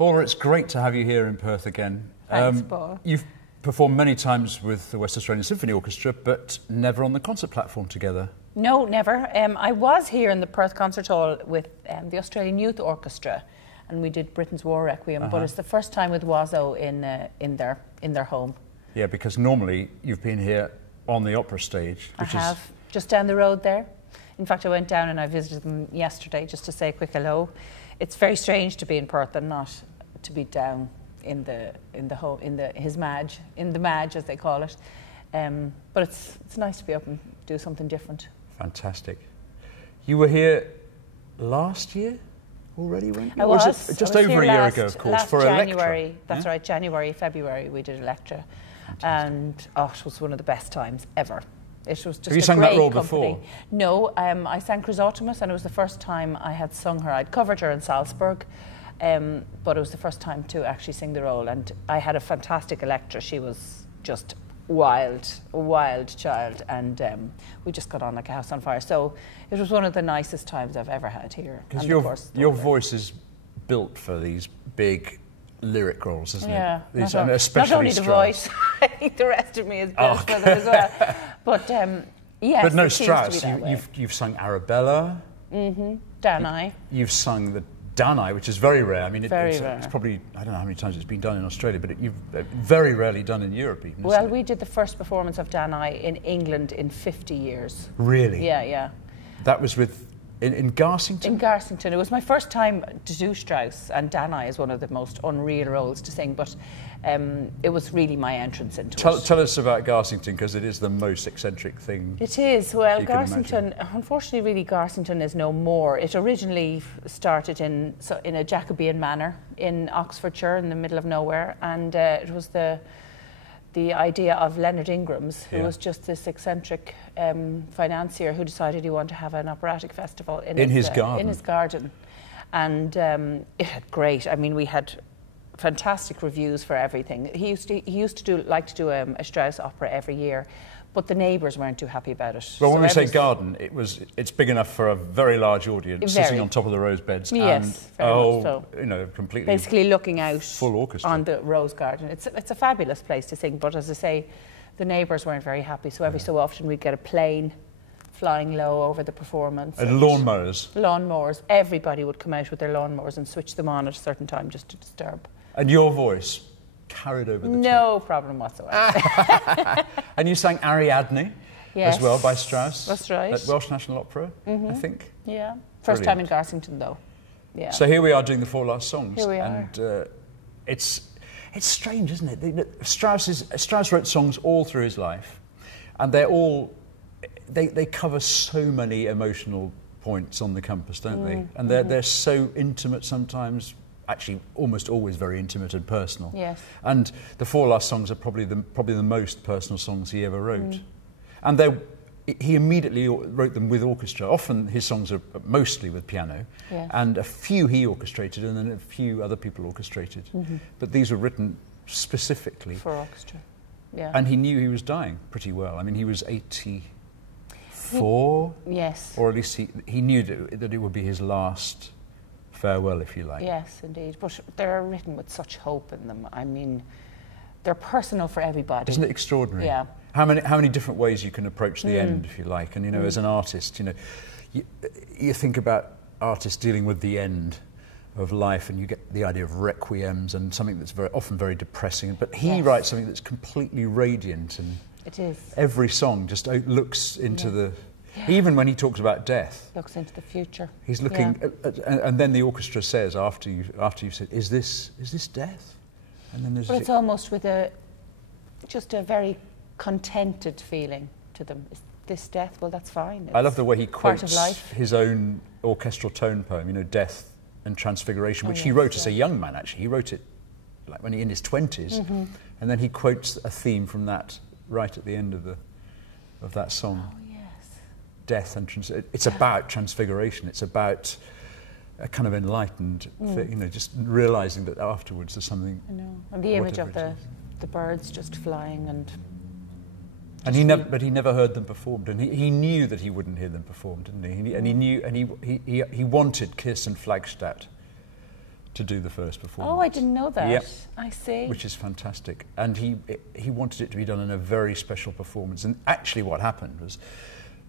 Orla, it's great to have you here in Perth again. Thanks, Paul. You've performed many times with the West Australian Symphony Orchestra, but never on the concert platform together. No, never. I was here in the Perth Concert Hall with the Australian Youth Orchestra, and we did Britain's War Requiem, but it's the first time with WASO in their home. Yeah, because normally you've been here on the opera stage. Which I have, just down the road there. In fact, I went down and I visited them yesterday just to say a quick hello. It's very strange to be in Perth and not to be down in the Madge as they call it. But it's nice to be up and do something different. Fantastic. You were here last year already, weren't you? I was. Just over a year ago, of course, for January. Electra. That's right, January, February we did Electra. And it was one of the best times ever. It was just Have you sung that role company. before? No, I sang Chrysotomus, and it was the first time I had sung her. I'd covered her in Salzburg, but it was the first time to actually sing the role. And I had a fantastic Electra. She was just a wild child, and we just got on like a house on fire. So it was one of the nicest times I've ever had here. Because your voice is built for these big lyric roles, isn't it? Yeah, especially not only the voice, I think the rest of me is built for them as well. But yes, but no, it seems Strauss. to be that You've sung Arabella. Danai. You've sung the Danai, which is very rare. I mean, Very it's rare. Probably, I don't know how many times it's been done in Australia, but you've very rarely done in Europe even. Well, we did the first performance of Danai in England in 50 years. Really? Yeah. That was in Garsington? In Garsington. It was my first time to do Strauss, and Danai is one of the most unreal roles to sing, but it was really my entrance into it. Tell us about Garsington, because it is the most eccentric thing. It is. Well, you can Garsington, unfortunately, really, Garsington is no more. It originally started in a Jacobean manor in Oxfordshire, in the middle of nowhere, and it was the idea of Leonard Ingram's, who was just this eccentric financier who decided he wanted to have an operatic festival in his garden. And it had great. I mean, we had fantastic reviews for everything. He used to like to do a Strauss opera every year, but the neighbours weren't too happy about it. Well, when we say garden, it's big enough for a very large audience, sitting on top of the rose beds. Yes, and very much so. Completely. Basically looking out full orchestra on the rose garden. It's a fabulous place to sing, but as I say, the neighbours weren't very happy. So every so often we'd get a plane flying low over the performance. And lawnmowers. Lawnmowers. Everybody would come out with their lawnmowers and switch them on at a certain time just to disturb. And your voice carried over the top. No problem whatsoever. And you sang Ariadne as well by Strauss. That's right. At Welsh National Opera, I think. Yeah. First time in Garsington, though. Yeah. So here we are doing the Four Last Songs. Here we are. And it's strange, isn't it? Strauss wrote songs all through his life, and they cover so many emotional points on the compass, don't they? And they're so intimate sometimes. Actually, almost always very intimate and personal. Yes. And the Four Last Songs are probably the most personal songs he ever wrote. And he immediately wrote them with orchestra. Often his songs are mostly with piano, and a few he orchestrated, and then a few other people orchestrated. But these were written specifically for orchestra. Yeah. And he knew he was dying pretty well. I mean, he was 84. Yes. Or at least he knew that it would be his last farewell, if you like. Yes, indeed. But they're written with such hope in them. I mean, they're personal for everybody. Isn't it extraordinary? Yeah. How many different ways you can approach the end, if you like. And, as an artist, you think about artists dealing with the end of life, and you get the idea of requiems and something that's often very depressing. But he writes something that's completely radiant, and it is. Every song just looks into the... Even when he talks about death, looks into the future. He's looking, and then the orchestra says after you've said, "Is this death?" And then there's. But it's almost with just a very contented feeling to them. Is this death? Well, that's fine. It's I love the way he quotes part of life. His own orchestral tone poem, "Death and Transfiguration," which he wrote as a young man. Actually, he wrote it like when he in his 20s, and then he quotes a theme from that right at the end of that song. Oh, yes. Death and it's about transfiguration. It's about a kind of enlightened, just realizing that afterwards there's something. I know, and the image of the birds just flying and he never heard them performed, and he knew that he wouldn't hear them performed, didn't he? And he knew, and he wanted Kiss and Flagstadt to do the first performance. Oh, I didn't know that. Yep. I see. Which is fantastic. And he wanted it to be done in a very special performance. And actually what happened was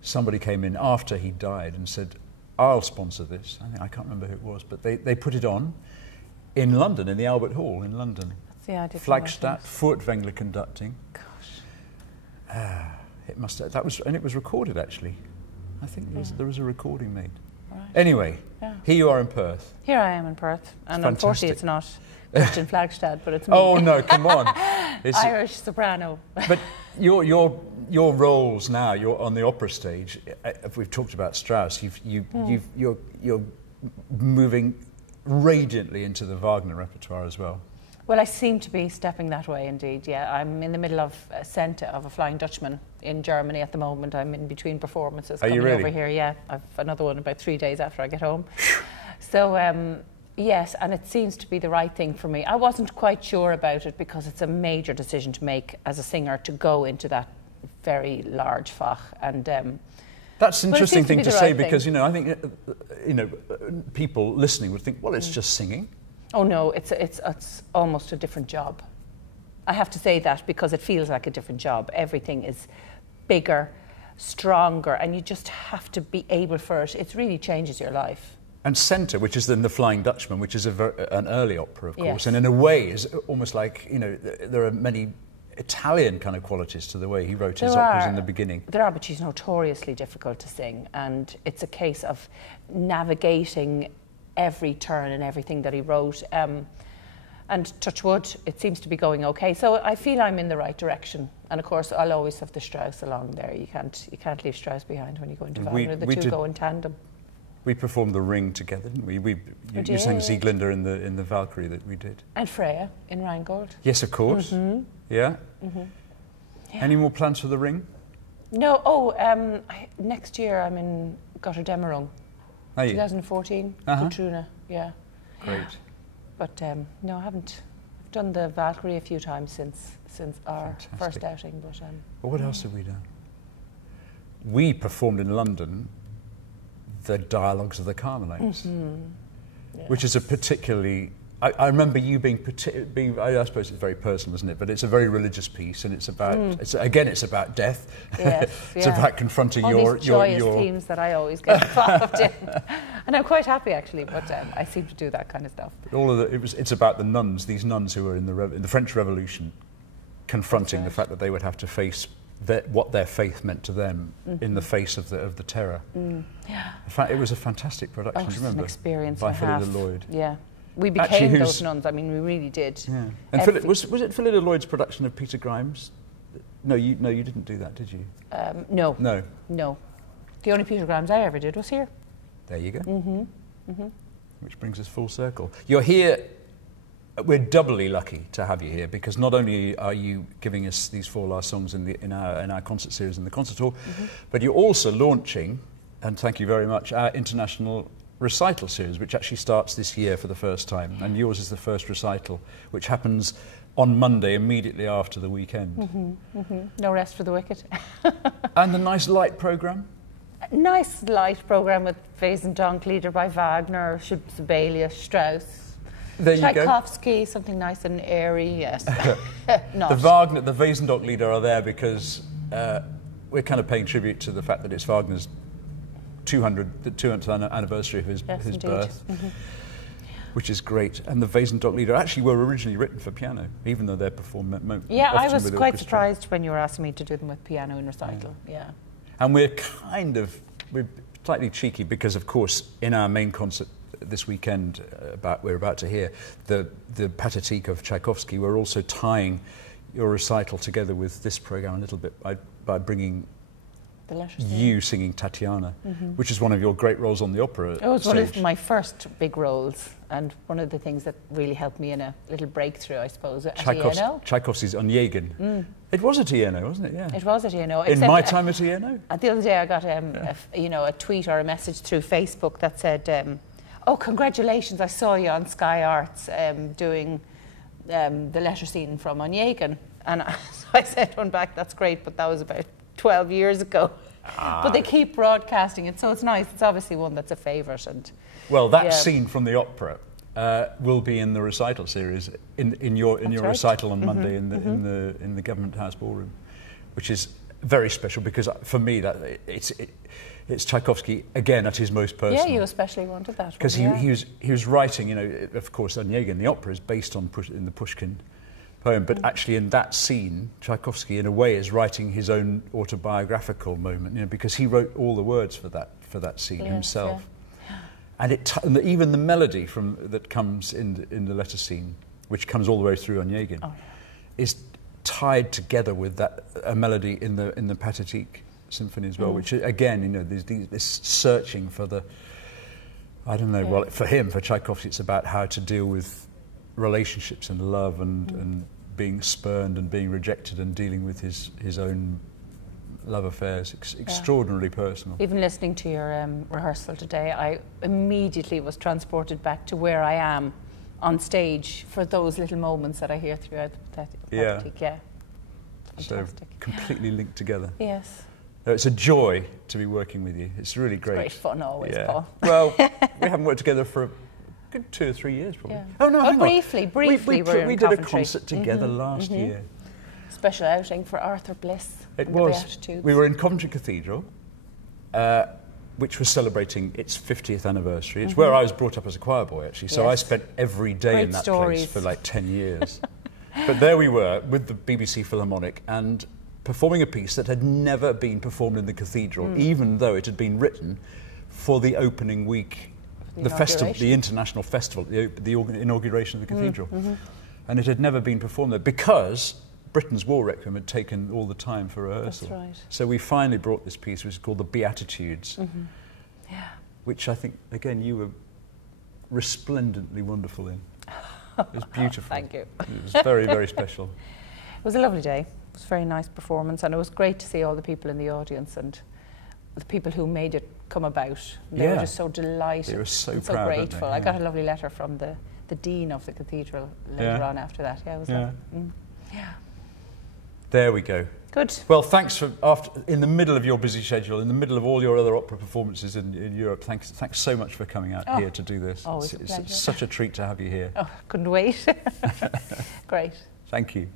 somebody came in after he died and said, I'll sponsor this. I can't remember who it was, but they put it on in London, in the Albert Hall in London. See, I didn't Flagstaff, Furtwängler conducting. Gosh. It must have, and it was recorded actually. I think there was a recording made. Right. Anyway, here you are in Perth. Here I am in Perth, and Fantastic. unfortunately it's not Christian Flagstad, but it's me. Oh no, come on. Irish soprano. But your roles now, you're on the opera stage. If we've talked about Strauss, you're moving radiantly into the Wagner repertoire as well. Well, I seem to be stepping that way indeed, yeah. I'm in the middle of a scent of a Flying Dutchman in Germany at the moment. I'm in between performances coming over here, yeah. I've another one about 3 days after I get home. So, yes, and it seems to be the right thing for me. I wasn't quite sure about it because it's a major decision to make as a singer to go into that very large Fach. And that's an interesting thing to say because, thing. I think, people listening would think, well, it's just singing. Oh no, it's almost a different job. I have to say that because it feels like a different job. Everything is bigger, stronger, and you just have to be able for it. It really changes your life. And Centre, which is then the Flying Dutchman, which is an early opera, of course, yes. and in a way is almost like, there are many Italian kind of qualities to the way he wrote his operas in the beginning. There are, but she's notoriously difficult to sing, and it's a case of navigating every turn and everything that he wrote. And touch wood, it seems to be going okay. So I feel I'm in the right direction. And of course, I'll always have the Strauss along there. You can't leave Strauss behind when you go into Wagner. The two go in tandem. We performed The Ring together, didn't we? You sang Sieglinde in the Valkyrie that we did. And Freya in Rheingold. Yes, of course. Mm-hmm. Yeah? Mm-hmm. Yeah. Any more plans for The Ring? No. Next year I'm in Götterdämmerung. 2014, Katrina, yeah. Great. But no, I haven't. I've done the Valkyrie a few times since our first outing. But what else have we done? We performed in London the Dialogues of the Carmelites, yes. Which is a particularly... I remember you being I suppose it's very personal, isn't it? But it's a very religious piece, and it's about it's about death. Yes, it's about confronting all these joyous themes that I always get involved in, and I'm quite happy actually. But I seem to do that kind of stuff. But it's about the nuns, these nuns who were in the French Revolution, confronting the fact that they would have to face what their faith meant to them in the face of the terror. Yeah. In fact, it was a fantastic production. Do you remember? An experience by Philida Lloyd. Yeah. We became those nuns. I mean, we really did. Yeah. And was it Philida Lloyd's production of Peter Grimes? No, you didn't do that, did you? No. No. No. The only Peter Grimes I ever did was here. There you go. Mm-hmm. Mm-hmm. Which brings us full circle. You're here. We're doubly lucky to have you here because not only are you giving us these 4 last songs in our concert series in the concert hall, but you're also launching, and thank you very much, our international recital series, which actually starts this year for the first time, and yours is the first recital, which happens on Monday immediately after the weekend. No rest for the wicked. And a nice light programme. Nice light programme with Wesendonck Lieder by Wagner, Sibelius, Strauss, Tchaikovsky, something nice and airy. Yes. The Wesendonck Lieder are there because we're kind of paying tribute to the fact that it's Wagner's 200th anniversary of his birth, which is great. And the Wesendonck Lieder actually were originally written for piano, even though they're performed I was quite surprised when you were asking me to do them with piano in recital. Yeah. And we're slightly cheeky because, of course, in our main concert this weekend we're about to hear the Pathétique of Tchaikovsky, we're also tying your recital together with this programme a little bit by bringing you singing Tatiana, which is one of your great roles on the opera stage. It was one of my first big roles, and one of the things that really helped me in a little breakthrough, I suppose, at ENO. Tchaikovsky's Onegin. It was at ENO, wasn't it? Yeah. It was at ENO. In my time at ENO? The other day I got a tweet or a message through Facebook that said, oh, congratulations, I saw you on Sky Arts doing the letter scene from Onegin. And so I said one back, that's great, but that was about 12 years ago. But they keep broadcasting it, so it's nice. It's obviously one that's a favourite. And well, that scene from the opera will be in the recital series in your recital on Monday in the Government House Ballroom, which is very special because for me it's Tchaikovsky again at his most personal. Yeah, you especially wanted that because he was writing. You know, of course, Onegin, the opera, is based on in the Pushkin poem, but actually in that scene, Tchaikovsky in a way is writing his own autobiographical moment. You know, because he wrote all the words for that scene himself. Yeah. And even the melody that comes in the letter scene, which comes all the way through Onegin, is tied together with a melody in the Pathétique symphony as well, which again, you know, there's this searching for I don't know, well, for Tchaikovsky, it's about how to deal with relationships and love and being spurned and being rejected and dealing with his own love affairs, extraordinarily personal. Even listening to your rehearsal today, I immediately was transported back to where I am on stage for those little moments that I hear throughout the Pathétique. Yeah. Fantastic. So completely linked together. Yes. It's a joy to be working with you. It's really great. It's great fun always, Paul. Well, we haven't worked together for a good 2 or 3 years, probably. Yeah. Oh, no, briefly. We did a concert together last year. Special outing for Arthur Bliss. It was. Beatitudes. We were in Coventry Cathedral, which was celebrating its 50th anniversary. It's where I was brought up as a choir boy, actually. So I spent every day in that place for like 10 years. But there we were with the BBC Philharmonic and performing a piece that had never been performed in the cathedral, even though it had been written for the opening week, the festival, the international festival, the inauguration of the cathedral. And it had never been performed there because Britain's War Requiem had taken all the time for rehearsal. That's right. So we finally brought this piece, which is called the Beatitudes, which I think, again, you were resplendently wonderful in. It was beautiful. Thank you. It was very, very special. It was a lovely day. It was a very nice performance, and it was great to see all the people in the audience and the people who made it come about. They were just so delighted. They were so proud, so grateful. I got a lovely letter from the Dean of the cathedral later on after that. Yeah, it was lovely. There we go. Good. Well, thanks for, in the middle of your busy schedule, in the middle of all your other opera performances in Europe, thanks so much for coming out here to do this. Always a pleasure. It's such a treat to have you here. Oh, couldn't wait. Great. Thank you.